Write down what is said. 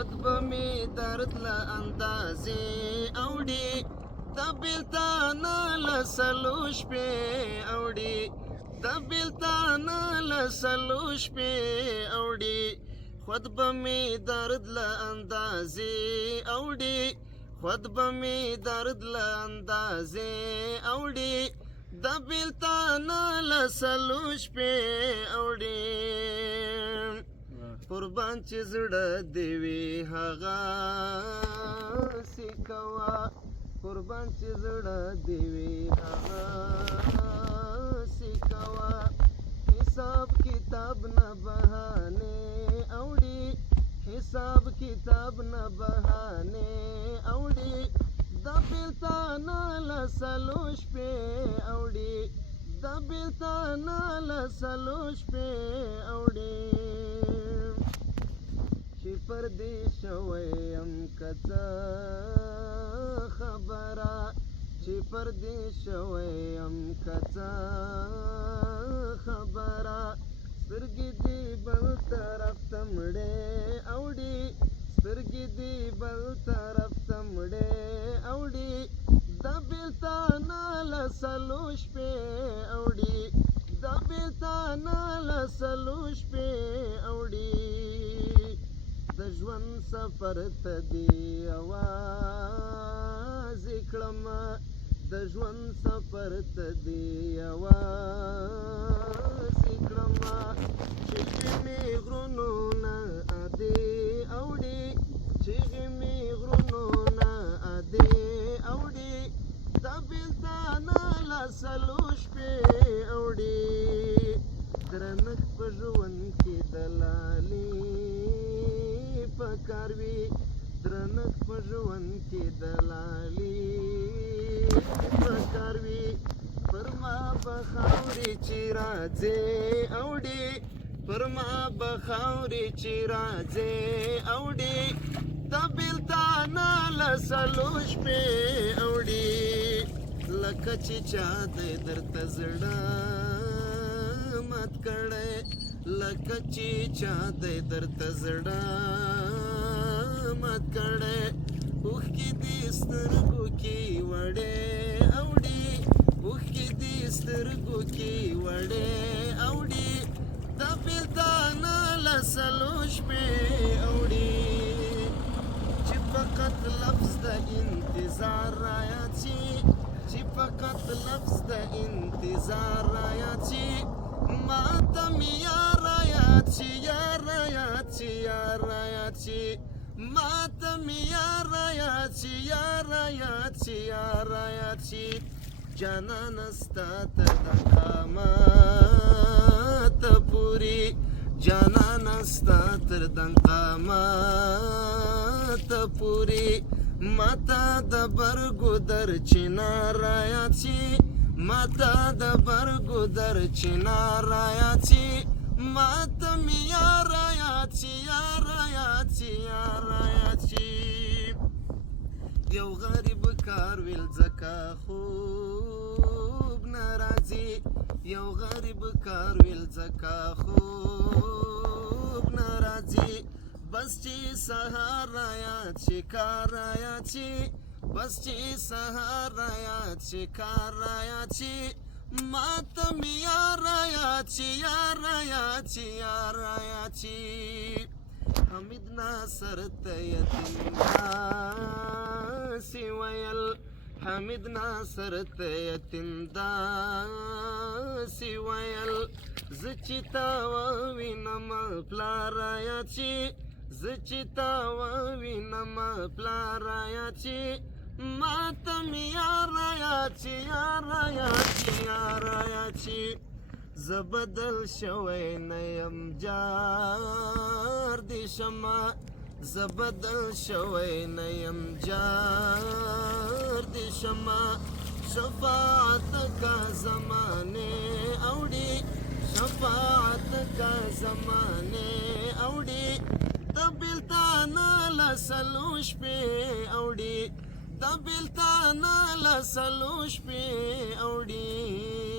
خود به می درد له اندازې اوړي د بېلتانه له سلو شپې اوړي د بېلتانه له سلو شپې اوړي خود به می درد له اندازې اوړي خود به می درد له اندازې اوړي د بېلتانه له سلو شپې اوړي قربان چې زړه دې وي هغسې کوه قربان چې زړه دې وي هغسې کوه حساب کتاب نه بهانې اوړي حساب کتاب نه بهانې اوړي د بېلتانه له سلو شپې اوړي د بېلتانه له سلو شپې اوړي چې پردې شوی یم که څه خبره چې پردې شوی یم که څه خبره سترګې دې بل طرف ته مړې اوړي سترګې دې بل طرف ته مړې اوړي د بېلتانه له سلو شپې اوړي د بېلتانه له سلو شپې اوړي د ژوند سفر ته دې اوازې کړمه د ژوند سفر ته دې اوازې کړمه چیغې مې غرونو نه ادې اوړي چیغې مې غرونو نه ادې اوړي د بېلتانه له سلو شپې اوړي درنښت په ژوند کې دلالي پکار وي درنښت په ژوند کې دلالي پکار وي پر ما به خاورې چې راځې اوړي پر ما به خاورې چې راځې اوړي د بېلتانه له سلو شپې اوړي لکه چې چا دی درته زړه مات کړی لکه چې چا دی درته زړه مات کړی اوښکې دې سترګو کې وړې اوړي اوښکې دې سترګو کې وړې اوړي د بېلتانه له سلو شپې اوړي چې فقط لفظ د انتظار رایاد شي چې فقط لفظ د انتظار رایاد شي ماته مې یار رایاد شي یار رایاد شي یار رایاد شي ماته مې یار رایاد شي یار رایاد شي یار رایاد شي جانانه ستا تر د قامته پورې جانانه ستا تر د قامته پورې ماته د برګو در چنار رایاد شي ماته د برګو در چنار رایاد شي ماته مې یار رایاد شي یار رایاد شي یار رایاد شي یو غریب کار ویل ځکه خوب نه راځي یو غریب کار ویل ځکه خوب نه راځي بس چې سهار رایاد شي کار رایاد شي بس چې سهار رایاد شي کار رایاد شي ماته مې یار رایاد شي یار رایاد شي یار رایاد شي حمید ناصر ته یتیم داسې ویل حمید ناصر ته یتیم داسې ویل زه چې تا ووینم پلار رایاد شي زه چې تا ووینم پلار رایاد شي ماته مې یار رایاد شي یار رایاد شي یار رایاد شي زه بدل شوی نه یم جار دې شمه زه بدل شوی نه یم جار دې شمه شفاعت کا زمانې اوړي شفاعت کا زمانې اوړي د بېلتانه له سلو شپې اوړي د بېلتانه له سلو شپې اوړي